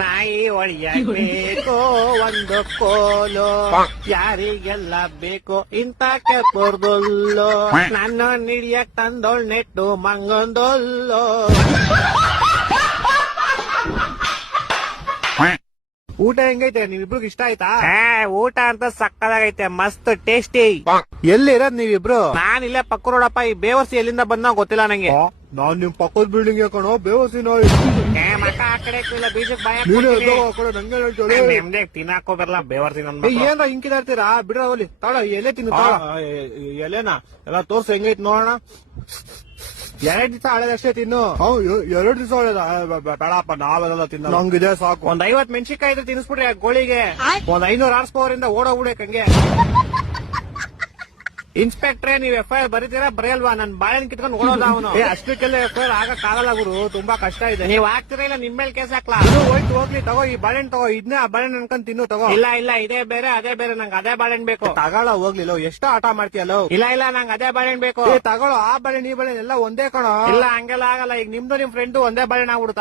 ನಾಯಿ ಹೊಳಿಯಬೇಕು ಒಂದು ಕೋಲು, ಯಾರಿಗೆಲ್ಲ ಬೇಕು ಇಂತ ಕೆಪುರ್ದೊಲ್ಲು, ನನ್ನ ನಿಡಿಯಕ್ ತಂದೋಳ್ ನೆಟ್ಟು ಮಂಗೊಂದೊಲ್ಲು. ಊಟ ಹೆಂಗೈತೆ ನೀವಿಬ್ರಿಗೆ ಇಷ್ಟ ಆಯ್ತಾ? ಊಟ ಅಂತ ಸಕ್ಕದಾಗೈತೆ, ಮಸ್ತ್ ಟೇಸ್ಟಿ. ಎಲ್ಲಿ ಇರೋದ್ ನೀವಿಬ್ರು? ನಾನ್ ಇಲ್ಲೇ ಪಕ್ಕ ರೋಡಪ್ಪ. ಈ ಬೇವರ್ಸಿ ಎಲ್ಲಿಂದ ಬಂದ ಗೊತ್ತಿಲ್ಲ ನಂಗೆ. ನಾನ್ ನಿಮ್ ಪಕ್ಕದ ಬಿಲ್ಡಿಂಗ್ ಕಣೋ ಬೇವರ್ಸಿ ಮಕ್ಕ ಆ ಕಡೆ ಬೀಜಕ್ ಬಾಯ ನೆಮ್ಮದಿ ತಿನ್ನಾಕೋ ಬರಲ್ಲ ಬೇವರ್ಸಿ. ಏನ್ರ ಹಿಂಕಿದಾರ್ತೀರಾ? ಬಿಡ್ರ ಹೋಲಿ ತಾಳ ಎಲೆ ತಿನ್ನು. ಎಲೆನಾ ಎಲ್ಲ ತೋರ್ಸ ಹೆಂಗೈತ್ ನೋಡೋಣ. 2 ದಿವಸ ಹಳದಷ್ಟೇ ತಿನ್ನು. 2 ದಿವಸ ಹಳದ ಬೇಡಪ್ಪ, ನಾವೆಲ್ಲ ತಿನ್ನ. ನಂಗಿದೆ ಸಾಕು. 50 ಮೆಣಸಿನ್ಕಾಯಿ ಇದ್ರೆ ತಿನ್ಸ್ಬಿಡ್ರಿ ಆ ಗೋಳಿಗೆ. 500 ಆರ್ಸ್ಪವರಿಂದ ಓಡೋಗ್ಬಿಡಕ್ ಹಂಗೆ. ಇನ್ಸ್ಪೆಕ್ಟ್ರೆ, ನೀವ್ FIR ಬರೀತೀರಾ ಬರೆಯಲ್ವಾ? ನನ್ ಬಾಳೆನ್ ಕಿತ್ಕೊಂಡು ಓಡೋದ ಅವನು. ಅಷ್ಟಕ್ಕೆಲ್ಲ FIR ಆಗಕ್ ಆಗಲ್ಲ ಗುರು, ತುಂಬಾ ಕಷ್ಟ ಇದೆ. ನೀವ್ ಹಾಕ್ತಿರ ಇಲ್ಲ ನಿಮ್ ಮೇಲೆ ಕೇಸ್ ಹಾಕ್ಲಾ? ಹೋಯ್ತು ಹೋಗ್ಲಿ, ತಗೋ ಈ ಬಾಳೆಹಣ್ಣು ತಗೋ. ಇದನ್ನೇ ಆ ಬಾಳೆಹಣ್ಣು ಅನ್ಕೊಂಡ್ ತಿನ್ನು ತಗೋ. ಇಲ್ಲ ಇದೇ ಬೇರೆ ಅದೇ ಬೇರೆ, ನಂಗೆ ಅದೇ ಬಾಳೆಹಣ್ಣು ಬೇಕು. ತಗೊಳ್ಳೋ ಹೋಗ್ಲಿಲ್ಲ, ಎಷ್ಟು ಆಟ ಮಾಡ್ತೀಯಲ್ಲ? ಇಲ್ಲ ನಂಗೆ ಅದೇ ಬಾಳೆಹಣ್ಣು ಬೇಕು. ತಗೊಳ್ಳೋ, ಆ ಬಾಳೆಹಣ್ಣು ಈ ಬಾಳೆಹಣ್ಣು ಎಲ್ಲ ಒಂದೇ ಕಣೋ. ಇಲ್ಲ ಹಂಗೆಲ್ಲ ಆಗಲ್ಲ. ಈಗ ನಿಮ್ದು ನಿಮ್ ಫ್ರೆಂಡ್ ಒಂದೇ ಬಾಳೆಹಣ್ಣು ಆಗ್ಬಿಡುತ್ತಾ?